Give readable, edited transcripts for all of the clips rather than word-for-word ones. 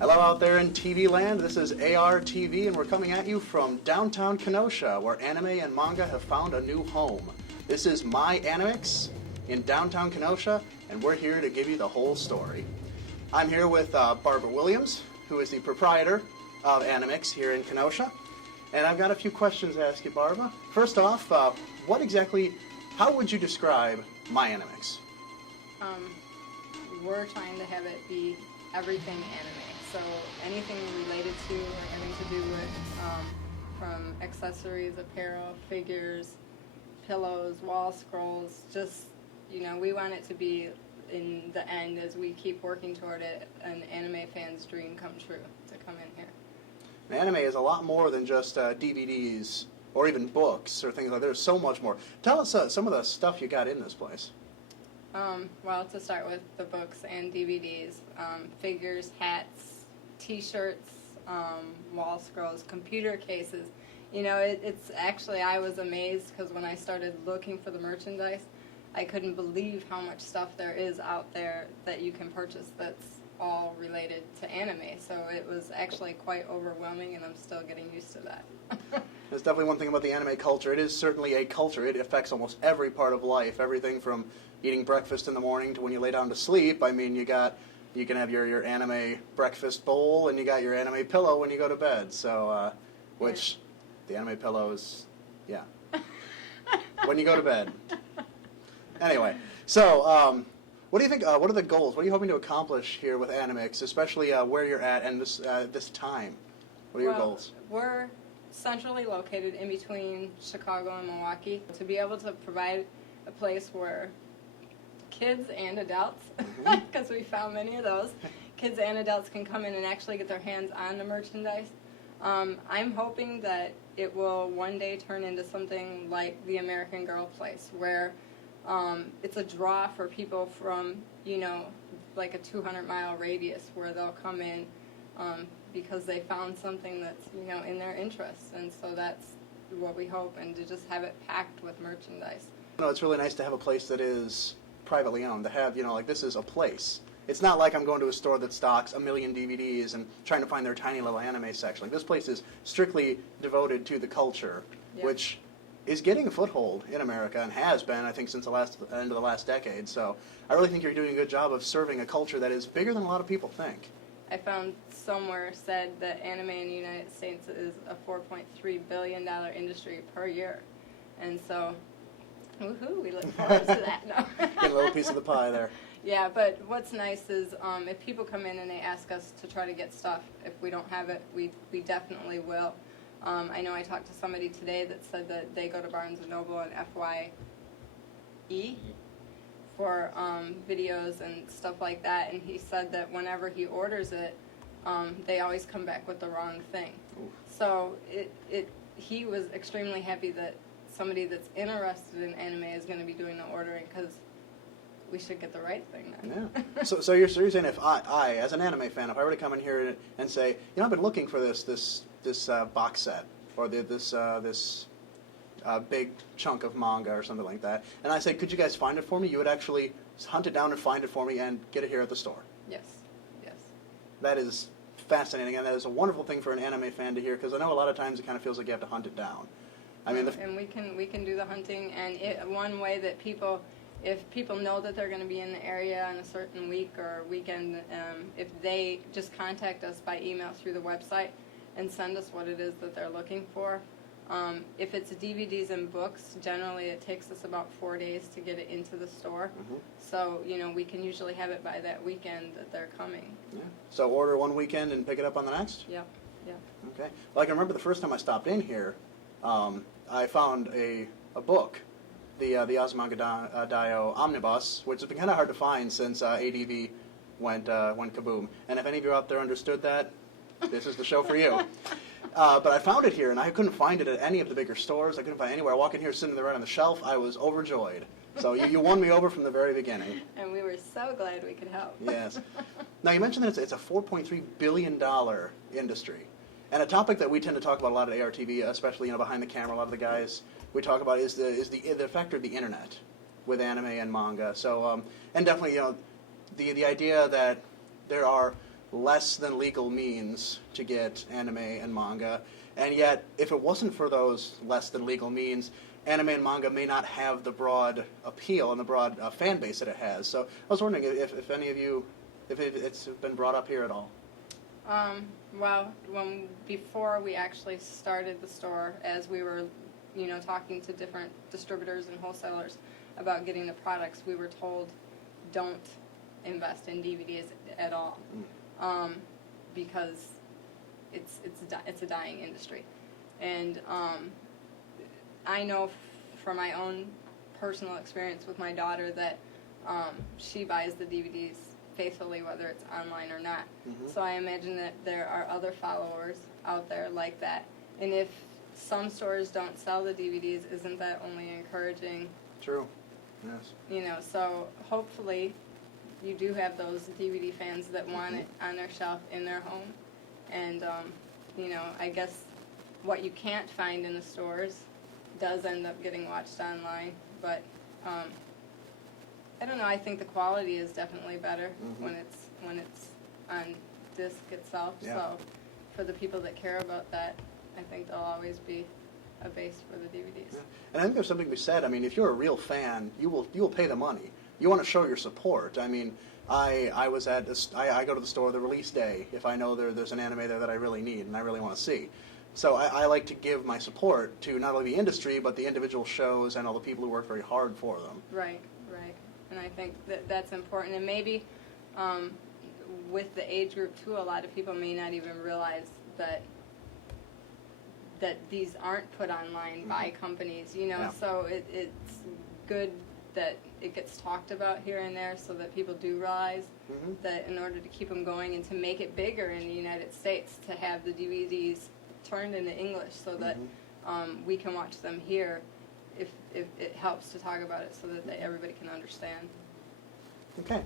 Hello out there in TV land, this is AR TV and we're coming at you from downtown Kenosha where anime and manga have found a new home. This is My Animix in downtown Kenosha and we're here to give you the whole story. I'm here with Barbara Williams, who is the proprietor of Animix here in Kenosha, and I've got a few questions to ask you, Barbara. First off, how would you describe My Animix? We're trying to have it be everything anime. So anything related to or having to do with from accessories, apparel, figures, pillows, wall scrolls, just, we want it to be, in the end, as we keep working toward it, an anime fan's dream come true to come in here. Anime is a lot more than just DVDs or even books or things like that. There's so much more. Tell us some of the stuff you got in this place. Well, to start with the books and DVDs, figures, hats, T-shirts, wall scrolls, computer cases. It's actually, I was amazed because when I started looking for the merchandise, I couldn't believe how much stuff there is out there that you can purchase that's all related to anime. So it was actually quite overwhelming, and I'm still getting used to that. There's definitely one thing about the anime culture. It is certainly a culture. It affects almost every part of life. Everything from eating breakfast in the morning to when you lay down to sleep. I mean, you can have your anime breakfast bowl, and you got your anime pillow when you go to bed. So, the anime pillow is, yeah, when you go to bed. Anyway, so what do you think? What are the goals? What are you hoping to accomplish here with Animix, especially where you're at and this time? What are your goals? We're centrally located in between Chicago and Milwaukee. To be able to provide a place where kids and adults, because we found many of those, kids and adults can come in and actually get their hands on the merchandise. I'm hoping that it will one day turn into something like the American Girl place, where it's a draw for people from, like a 200-mile radius, where they'll come in because they found something that's, in their interests. And so that's what we hope, and to just have it packed with merchandise. It's really nice to have a place that is privately owned, to have, like this is a place. It's not like I'm going to a store that stocks 1 million DVDs and trying to find their tiny little anime section. Like, this place is strictly devoted to the culture, which is getting a foothold in America and has been, I think, since the end of the last decade. So I really think you're doing a good job of serving a culture that is bigger than a lot of people think. I found somewhere said that anime in the United States is a $4.3 billion industry per year. And so, woohoo, we look forward to that. No. Get a little piece of the pie there. Yeah, but what's nice is if people come in and they ask us to try to get stuff, if we don't have it, we definitely will. I know I talked to somebody today that said that they go to Barnes & Noble and FYE for videos and stuff like that, and he said that whenever he orders it, they always come back with the wrong thing. Ooh. So he was extremely happy that somebody that's interested in anime is going to be doing the ordering, because we should get the right thing then. Yeah. So you're saying if I, as an anime fan, if I were to come in here and say, I've been looking for this box set or this big chunk of manga or something like that, and I say, could you guys find it for me? You would actually hunt it down and find it for me and get it here at the store. Yes. Yes. That is fascinating, and that is a wonderful thing for an anime fan to hear, because I know a lot of times it kind of feels like you have to hunt it down. I mean, and we can do the hunting, and one way that if people know that they're going to be in the area on a certain week or weekend, if they just contact us by email through the website and send us what it is that they're looking for. If it's DVDs and books, generally it takes us about 4 days to get it into the store. Mm-hmm. So, we can usually have it by that weekend that they're coming. Yeah. So order one weekend and pick it up on the next? Yeah. Yeah. Okay. Well, I can remember the first time I stopped in here, I found a book, the Azumanga Daioh Omnibus, which has been kind of hard to find since ADV went kaboom. And if any of you out there understood that, this is the show for you. But I found it here, and I couldn't find it at any of the bigger stores. I couldn't find it anywhere. I walk in here, sitting there right on the shelf. I was overjoyed. So you won me over from the very beginning. And we were so glad we could help. Yes. Now, you mentioned that it's a $4.3 billion industry. And a topic that we tend to talk about a lot at ARTV, especially behind the camera, a lot of the guys we talk about is the factor of the internet with anime and manga. So and definitely the idea that there are less than legal means to get anime and manga, and yet if it wasn't for those less than legal means, anime and manga may not have the broad appeal and the broad fan base that it has. So I was wondering if any of you, if it's been brought up here at all. Well, before we actually started the store, as we were, talking to different distributors and wholesalers about getting the products, we were told, don't invest in DVDs at all, because it's a dying industry, and I know from my own personal experience with my daughter that she buys the DVDs faithfully, whether it's online or not. So I imagine that there are other followers out there like that. And if some stores don't sell the DVDs, isn't that only encouraging? True. Yes. So hopefully you do have those DVD fans that want it on their shelf in their home. And, I guess what you can't find in the stores does end up getting watched online. But I don't know. I think the quality is definitely better when it's on disc itself. Yeah. So for the people that care about that, I think there'll always be a base for the DVDs. Yeah. And I think there's something to be said. I mean, if you're a real fan, you will pay the money. You want to show your support. I mean, I go to the store the release day if I know there's an anime there that I really need and I really want to see. So I like to give my support to not only the industry but the individual shows and all the people who work very hard for them. Right. And I think that's important. And maybe with the age group too, a lot of people may not even realize that these aren't put online by companies. Yeah. So it's good that it gets talked about here and there, so that people do realize that in order to keep them going and to make it bigger in the United States, to have the DVDs turned into English so that we can watch them here. If it helps to talk about it so that everybody can understand. Okay,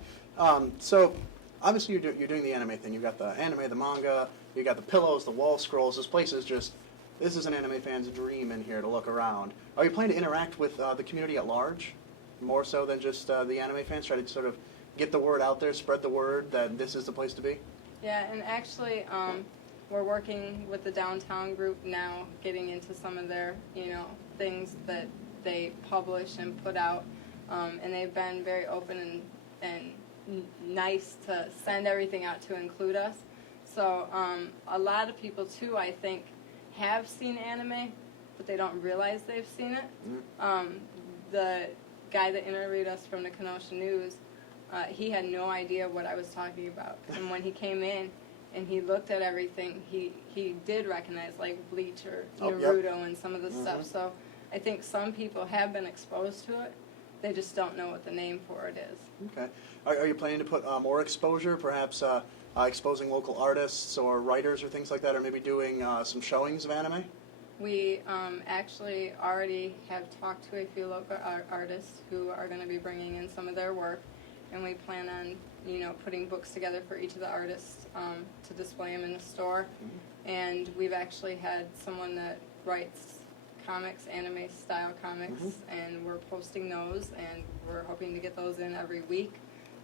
so obviously you're doing the anime thing. You've got the anime, the manga, you got the pillows, the wall scrolls. This place is this is an anime fan's dream in here to look around. Are you planning to interact with the community at large, more so than just the anime fans? Try to sort of get the word out there, spread the word that this is the place to be? Yeah, and actually we're working with the downtown group now, getting into some of their, things that they publish and put out, and they've been very open and nice to send everything out to include us. So a lot of people too, I think, have seen anime, but they don't realize they've seen it. The guy that interviewed us from the Kenosha News, he had no idea what I was talking about, and when he came in and he looked at everything, he did recognize like Bleach or Naruto and some of the stuff. So I think some people have been exposed to it. They just don't know what the name for it is. Okay. Are you planning to put more exposure, perhaps exposing local artists or writers or things like that, or maybe doing some showings of anime? We actually already have talked to a few local artists who are going to be bringing in some of their work, and we plan on, putting books together for each of the artists to display them in the store. And we've actually had someone that writes comics, anime style comics, and we're posting those, and we're hoping to get those in every week.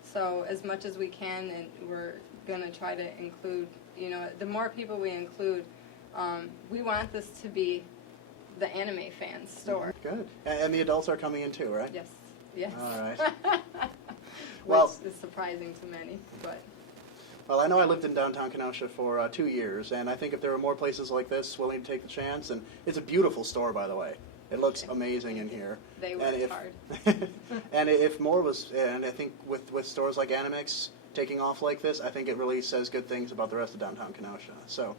So as much as we can, and we're going to try to include, the more people we include, we want this to be the anime fans store. Good. And the adults are coming in too, right? Yes. All right. Which is surprising to many, but... Well, I know I lived in downtown Kenosha for 2 years, and I think if there were more places like this willing to take the chance, and it's a beautiful store, by the way. It looks amazing in here. They work hard. And if more was, and I think with stores like Animix taking off like this, I think it really says good things about the rest of downtown Kenosha. So,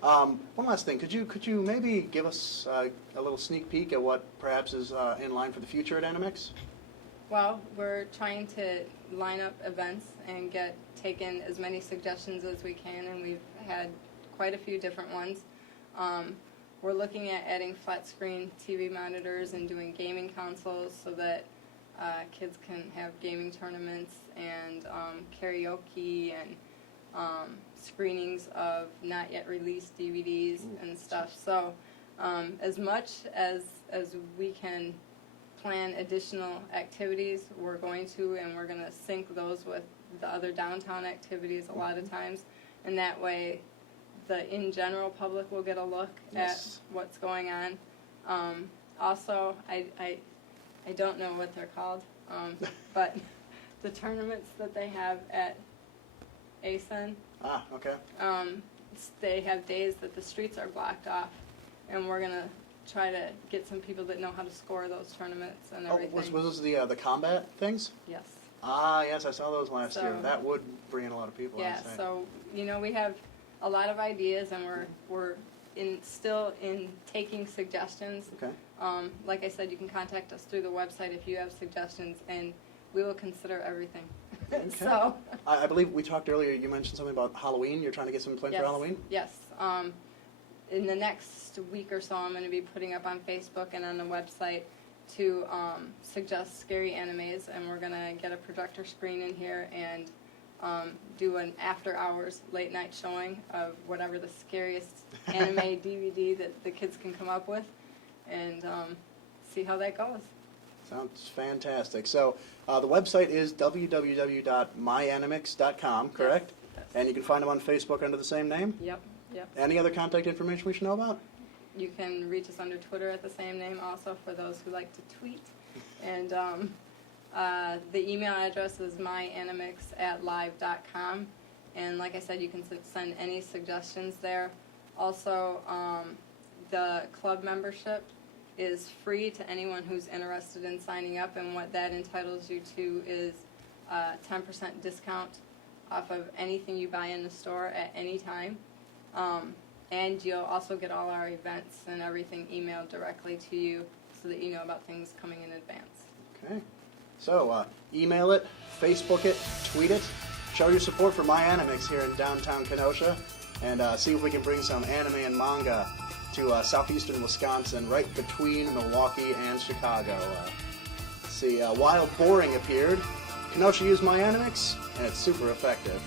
one last thing, could you maybe give us a little sneak peek at what perhaps is in line for the future at Animix? Well, we're trying to line up events and take in as many suggestions as we can, and we've had quite a few different ones. We're looking at adding flat screen TV monitors and doing gaming consoles so that kids can have gaming tournaments and karaoke and screenings of not yet released DVDs and stuff. So as much as we can plan additional activities, we're going to, and we're going to sync those with the other downtown activities a lot of times. and that way the in general public will get a look Yes. at what's going on. Also, I don't know what they're called, but the tournaments that they have at ASEN, Ah, okay. they have days that the streets are blocked off, and we're going to try to get some people that know how to score those tournaments and Oh, everything. was this the combat things? Yes. Ah, yes, I saw those last year. So- That would bring in a lot of people. Yeah, I'd say. so, we have a lot of ideas, and we're still in taking suggestions. Okay. Like I said, you can contact us through the website if you have suggestions, and we will consider everything. Okay. So, I believe we talked earlier, you mentioned something about Halloween. You're trying to get some planned yes, for Halloween? yes. In the next week or so, I'm going to be putting up on Facebook and on the website to suggest scary animes, and we're going to get a projector screen in here and do an after-hours late-night showing of whatever the scariest anime DVD that the kids can come up with, and see how that goes. Sounds fantastic. So the website is www.myanimix.com, correct? Yes. And you can find them on Facebook under the same name? Yep, yep. Any other contact information we should know about? You can reach us under Twitter at the same name also for those who like to tweet. And the email address is myanimix@live.com. And like I said, you can send any suggestions there. Also, the club membership is free to anyone who's interested in signing up, and what that entitles you to is a 10% discount off of anything you buy in the store at any time. And you'll also get all our events and everything emailed directly to you so that you know about things coming in advance. Okay. So email it, Facebook it, tweet it, show your support for My Animix here in downtown Kenosha, and see if we can bring some anime and manga to southeastern Wisconsin, right between Milwaukee and Chicago. Let's see, Wild Boring appeared. Kenosha used My Animix, and it's super effective.